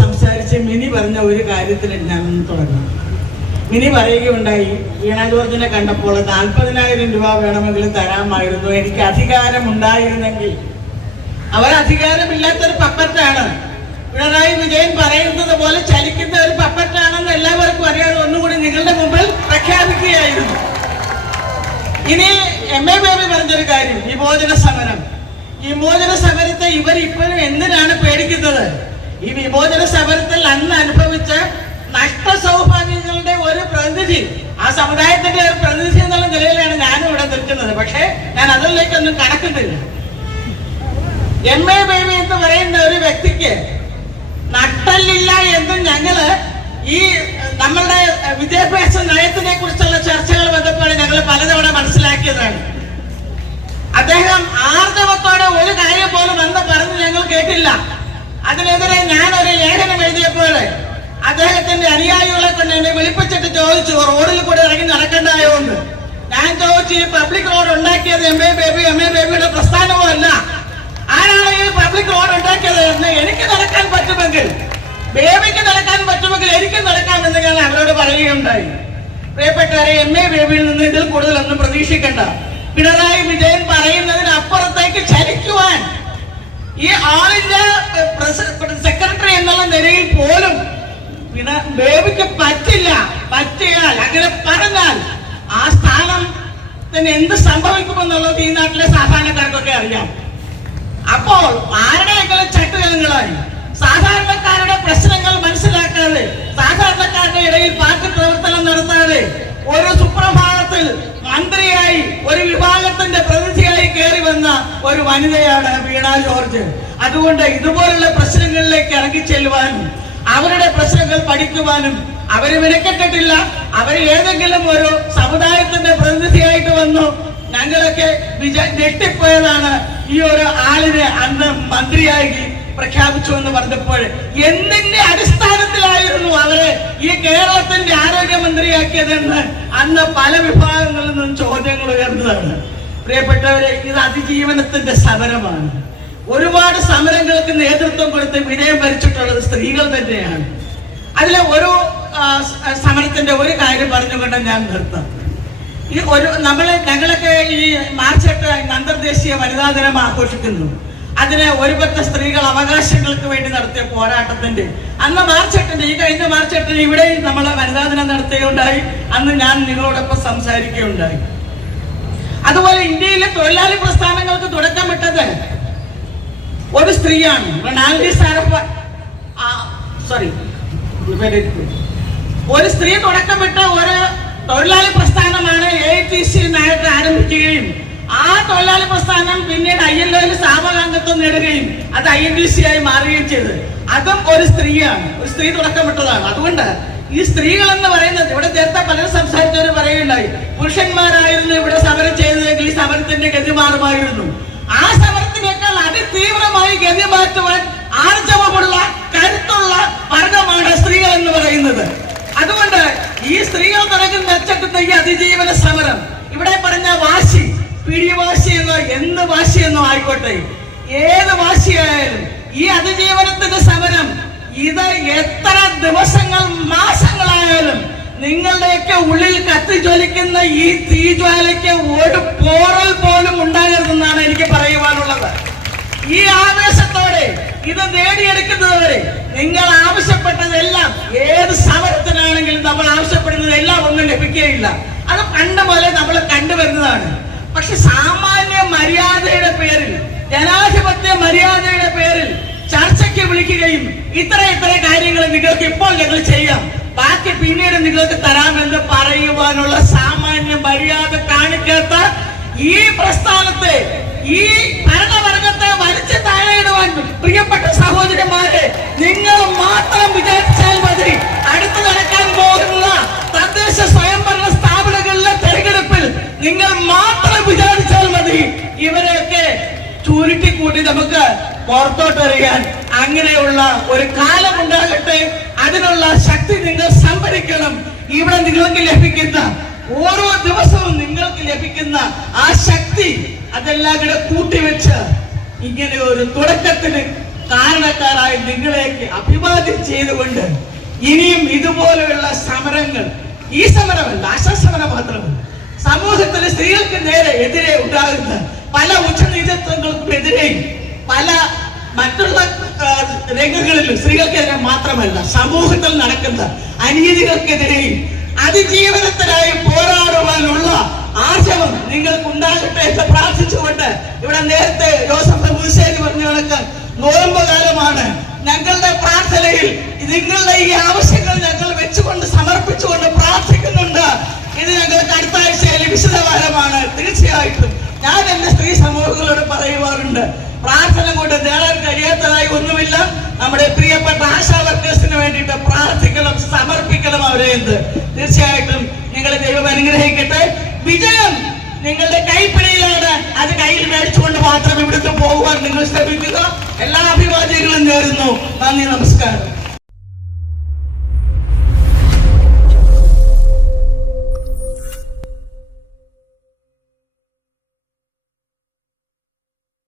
സംസാരിച്ച് മിനി പറഞ്ഞ ഒരു കാര്യത്തിൽ ഞാൻ തുടങ്ങാം. മിനി പറയുകയുണ്ടായി വീണ ജോർജിനെ കണ്ടപ്പോൾ നാൽപ്പതിനായിരം രൂപ വേണമെങ്കിൽ തരാമായിരുന്നു. എനിക്ക് അധികാരം ഉണ്ടായിരുന്നെങ്കിൽ അവർ അധികാരമില്ലാത്തൊരു പപ്പറ്റാണ്. പിണറായി വിജയൻ പറയുന്നത് പോലെ ചലിക്കുന്ന ഒരു പപ്പറ്റാണെന്ന് എല്ലാവർക്കും അറിയാതെ ഒന്നുകൂടി നിങ്ങളുടെ മുമ്പിൽ പ്രഖ്യാപിക്കുകയായിരുന്നു. ഇനി എം എ ബേബി പറഞ്ഞൊരു കാര്യം വിമോചന സമരം. വിമോചന സമരത്തെ ഇവർ ഇപ്പോഴും എന്തിനാണ് പേടിക്കുന്നത്? ഈ വിമോചന സമരത്തിൽ അന്ന് അനുഭവിച്ച നഷ്ട സൗഭാഗ്യങ്ങളുടെ ഒരു പ്രതിനിധി ആ സമുദായത്തിന്റെ ഒരു പ്രതിനിധി എന്നുള്ള നിലയിലാണ് ഞാനും ഇവിടെ നിൽക്കുന്നത്. പക്ഷേ ഞാൻ അതിലേക്കൊന്നും കടക്കുന്നില്ല. എം എ ബേബി എന്ന് പറയുന്ന ഒരു വ്യക്തിക്ക് നട്ടല്ലില്ല എന്നും ഞങ്ങൾ ഈ നമ്മളുടെ വിദ്യാഭ്യാസ നയത്തിനെ കുറിച്ചുള്ള ചർച്ചകൾ വന്നപ്പോൾ ഞങ്ങൾ പലതവണ മനസ്സിലാക്കിയതാണ്. അദ്ദേഹം ആർജവത്തോടെ ഒരു കാര്യം പോലും അന്ന് പറഞ്ഞ് ഞങ്ങൾ കേട്ടില്ല. അതിനെതിരെ ഞാൻ ഒരു ലേഖനം എഴുതിയപ്പോൾ അദ്ദേഹത്തിന്റെ അനുയായികളെ കൊണ്ട് എന്നെ വിളിപ്പിച്ചിട്ട് ചോദിച്ചു റോഡിൽ കൂടെ ഇറങ്ങി നടക്കണ്ടായോ എന്ന്? ഞാൻ ചോദിച്ചു ഈ പബ്ലിക് റോഡ് ഉണ്ടാക്കിയത് M A Baby M A ബേബിയുടെ പ്രസ്ഥാനവും അല്ല ആരാണ് ഈ പബ്ലിക് റോഡ് ഉണ്ടാക്കിയത് എന്ന് എനിക്ക് നടക്കാൻ പറ്റുമെങ്കിൽ ബേബിക്ക് നടക്കാൻ പറ്റുമെങ്കിൽ എനിക്ക് നടക്കാമെന്ന് ഞാൻ അവരോട് പറയുകയുണ്ടായി. പ്രിയപ്പെട്ടവരെ എം എ ബേബിയിൽ നിന്ന് ഇതിൽ കൂടുതലൊന്നും പ്രതീക്ഷിക്കേണ്ട. പിണറായി വിജയൻ പറയുന്നതിന് അപ്പുറത്തേക്ക് ചലിക്കുവാൻ ഈ ആൾ പോലും പിണ ബേബിക്ക് പറ്റില്ല. പറ്റിയാൽ അങ്ങനെ പറഞ്ഞാൽ ആ സ്ഥാനം തന്നെ എന്ത് സംഭവിക്കുമെന്നുള്ളത് ഈ നാട്ടിലെ സാധാരണക്കാർക്കൊക്കെ അറിയാം. അപ്പോൾ ആരുടെയെങ്കിലും ചട്ടുകങ്ങളായി സാധാരണക്കാരുടെ പ്രശ്നങ്ങൾ മനസ്സിലാക്കാതെ സാധാരണക്കാരുടെ ഇടയിൽ പാർട്ടി പ്രവർത്തനം നടത്താതെ ഒരു സുപ്രഭാതത്തിൽ മന്ത്രിയായി ഒരു വിഭാഗത്തിന്റെ പ്രതിനിധിയായി കയറി വന്ന ഒരു വനിതയാണ് വീണ ജോർജ്. അതുകൊണ്ട് ഇതുപോലുള്ള പ്രശ്നങ്ങളിലേക്ക് ഇറങ്ങി ചെല്ലുവാനും അവരുടെ പ്രശ്നങ്ങൾ പഠിക്കുവാനും അവർ മെനക്കെട്ടിട്ടില്ല. അവർ ഏതെങ്കിലും ഒരു സമുദായത്തിന്റെ പ്രതിനിധിയായിട്ട് വന്നു. ഞങ്ങളൊക്കെ ഞെട്ടിപ്പോയതാണ്. ഈ ഒരു ആളിനെ അന്ന് മന്ത്രിയായി പ്രഖ്യാപിച്ചു എന്ന് പറഞ്ഞപ്പോൾ എന്തിന്റെ അടിസ്ഥാനത്തിലായിരുന്നു അവരെ ഈ കേരളത്തിന്റെ ആരോഗ്യമന്ത്രിയാക്കിയതെന്ന് അന്ന് പല വിഭാഗങ്ങളിൽ നിന്നും ചോദ്യങ്ങൾ ഉയർന്നതാണ്. പ്രിയപ്പെട്ടവരെ ഇത് അതിജീവനത്തിന്റെ സമരമാണ്. ഒരുപാട് സമരങ്ങൾക്ക് നേതൃത്വം കൊടുത്ത് വിനയം ഭരിച്ചിട്ടുള്ളത് സ്ത്രീകൾ തന്നെയാണ്. അതിലെ ഒരു സമരത്തിന്റെ ഒരു കാര്യം പറഞ്ഞുകൊണ്ട് ഞാൻ നിർത്താം ഈ ഒരു നമ്മളെ ഞങ്ങളൊക്കെ ഈ മാർച്ച് എട്ട് അന്തർദേശീയ വനിതാ ദിനം ആഘോഷിക്കുന്നു. അതിന് ഒരുപറ്റ സ്ത്രീകൾ അവകാശങ്ങൾക്ക് വേണ്ടി നടത്തിയ പോരാട്ടത്തിന്റെ അന്ന് മാർച്ച് എട്ടിന് ഈ കഴിഞ്ഞ മാർച്ച് എട്ടിന് ഇവിടെ നമ്മൾ വനിതാ ദിനം നടത്തുകയുണ്ടായി. അന്ന് ഞാൻ നിങ്ങളോടൊപ്പം സംസാരിക്കുകയുണ്ടായി. അതുപോലെ ഇന്ത്യയിലെ തൊഴിലാളി പ്രസ്ഥാനങ്ങൾക്ക് തുടക്കമിട്ടത് ഒരു സ്ത്രീയാണ്. റൊണാൾഡി സാരപ്പ സോറി ഒരു സ്ത്രീ തുടക്കമിട്ട ഒരു തൊഴിലാളി പ്രസ്ഥാനമാണ് എ ടി സി നായിട്ട് ആരംഭിക്കുകയും ആ തൊഴിലാളി പ്രസ്ഥാനം പിന്നീട് ഐ എൽ ഒയിൽ സ്ഥാപകാംഗത്വം നേടുകയും അത് ഐ എൻ ഡി സി ആയി മാറുകയും ചെയ്തു. അതും ഒരു സ്ത്രീയാണ്. ഒരു സ്ത്രീ തുടക്കമിട്ടതാണ് അതുകൊണ്ട് ഈ സ്ത്രീകൾ എന്ന് പറയുന്നത് ഇവിടെ നേരത്തെ പലരും സംസാരിച്ചവർ പറയുകയുണ്ടായി. പുരുഷന്മാരായിരുന്നു ഇവിടെ സമരം ചെയ്തതെങ്കിൽ ഈ സമരത്തിന്റെ ഗതി മാറുമായിരുന്നു. ആ സമരത്തിനേക്കാൾ അതിതീവ്രമായി ഗതി മാറ്റുവാൻ ആർജവമുള്ള കരുത്തുള്ള വർഗമാണ് സ്ത്രീകൾ എന്ന് പറയുന്നത്. അതുകൊണ്ട് ഈ സ്ത്രീകൾ തുടങ്ങുന്ന മെച്ചെട്ടുന്ന ഈ അതിജീവന സമരം ഇവിടെ പറഞ്ഞ വാശി പിടിവാശി എന്നോ എന്ത് വാശി എന്നോ ആയിക്കോട്ടെ ഏത് വാശിയായാലും ഈ അതിജീവനത്തിന്റെ സമരം ഇത് എത്ര ദിവസങ്ങൾ മാസങ്ങളായാലും നിങ്ങളുടെയൊക്കെ ഉള്ളിൽ കത്തിജ്വലിക്കുന്ന ഈ തീജ്വാലയ്ക്ക് ഒരു പോറൽ പോലും ഉണ്ടാകരുതെന്നാണ് എനിക്ക് പറയുവാനുള്ളത്. ഈ ആവേശത്തോടെ ഇത് നേടിയെടുക്കുന്നതുവരെ നിങ്ങൾ ആവശ്യപ്പെട്ടതെല്ലാം ഏത് സമരത്തിനാണെങ്കിലും നമ്മൾ ആവശ്യപ്പെടുന്നതെല്ലാം ഒന്നും ലഭിക്കുകയില്ല. അത് പണ്ട് പോലെ നമ്മൾ കണ്ടുവരുന്നതാണ്. പക്ഷെ സാമാന്യ മര്യാദയുടെ പേരിൽ ജനാധിപത്യ മര്യാദയുടെ പേരിൽ ചർച്ചയ്ക്ക് വിളിക്കുകയും ഇത്ര ഇത്ര കാര്യങ്ങൾ നിങ്ങൾക്ക് ഇപ്പോൾ ഞങ്ങൾ ചെയ്യാം. ബാക്കി പിന്നീട് നിങ്ങൾക്ക് തരാമെന്ന് പറയുവാനുള്ള സാമാന്യ മര്യാദ കാണിക്കാത്ത ഈ പ്രസ്ഥാനത്തെ ഈ താഴെയിടുവാൻ പ്രിയപ്പെട്ട സഹോദരന്മാരെ നിങ്ങൾ മാത്രം വിചാരിച്ചാൽ മതി അടുത്ത് നടക്കാൻ പോകുന്ന തദ്ദേശ സ്വയംഭരണ സ്ഥാപനങ്ങളിലെ തെരഞ്ഞെടുപ്പിൽ നിങ്ങൾ മാത്രം വിചാരിച്ചാൽ മതി. ഇവരെയൊക്കെ ചുരുട്ടിക്കൂട്ടി നമുക്ക് പുറത്തോട്ടെറിയാൻ അങ്ങനെയുള്ള ഒരു കാലം ഉണ്ടാകട്ടെ അതിനുള്ള ശക്തി നിങ്ങൾ സംഭരിക്കണം. ഇവിടെ നിങ്ങൾക്ക് ലഭിക്കുന്ന ഓരോ ദിവസവും നിങ്ങൾക്ക് ലഭിക്കുന്ന ആ ശക്തി അതെല്ലാം കൂടെ കൂട്ടിവെച്ച് ഇങ്ങനെ ഒരു തുടക്കത്തിന് കാരണക്കാരായ നിങ്ങളേക്ക് അഭിവാദ്യം ചെയ്തുകൊണ്ട് ഇനിയും ഇതുപോലെയുള്ള സമരങ്ങൾ ഈ സമരമല്ല അശസമരം മാത്രമല്ല. സമൂഹത്തിലെ സ്ത്രീകൾക്ക് നേരെ എതിരെ ഉണ്ടാകുന്ന പല ഉച്ചനീചത്വങ്ങൾക്കെതിരെയും പല മറ്റുള്ള രംഗങ്ങളിലും സ്ത്രീകൾക്കെതിരെ മാത്രമല്ല സമൂഹത്തിൽ നടക്കുന്ന അനീതികൾക്കെതിരെയും അതിജീവനത്തിനായി പോരാടുവാനുള്ള ആശയം നിങ്ങൾക്ക് ഉണ്ടാകട്ടെ എന്ന് പ്രാർത്ഥിച്ചുകൊണ്ട് ഇവിടെ നേരത്തെ ജോസഫ് മുസേരി പറഞ്ഞ കണക്ക് നോയമ്പ് കാലമാണ്. ഞങ്ങളുടെ പ്രാർത്ഥനയിൽ നിങ്ങളുടെ ഈ ആവശ്യങ്ങൾ ഞങ്ങൾ വെച്ചുകൊണ്ട് സമർപ്പിച്ചുകൊണ്ട് പ്രാർത്ഥിക്കുന്നുണ്ട്. ഇത് ഞങ്ങൾക്ക് അടുത്ത ആഴ്ചയിൽ വിശദകാലമാണ് തീർച്ചയായിട്ടും ഞാൻ എന്റെ സ്ത്രീ സമൂഹങ്ങളോട് പറയുവാറുണ്ട്. പ്രാർത്ഥന കൊണ്ട് നേടാൻ കഴിയാത്തതായി ഒന്നുമില്ല. നമ്മുടെ പ്രിയപ്പെട്ട ആശാ വർക്കേഴ്സിന് വേണ്ടിയിട്ട് പ്രാർത്ഥിക്കണം സമർപ്പിക്കണം അവരെ എന്ത് തീർച്ചയായിട്ടും നിങ്ങളെ ദൈവം അനുഗ്രഹിക്കട്ടെ. വിജയം നിങ്ങളുടെ കൈപ്പിടിയിലാണ്. അത് കയ്യിൽ മേടിച്ചുകൊണ്ട് മാത്രം ഇവിടുത്തെ പോകുവാൻ നിങ്ങൾ ശ്രമിക്കുക. എല്ലാ അഭിവാദ്യങ്ങളും നേരുന്നു. നന്ദി നമസ്കാരം.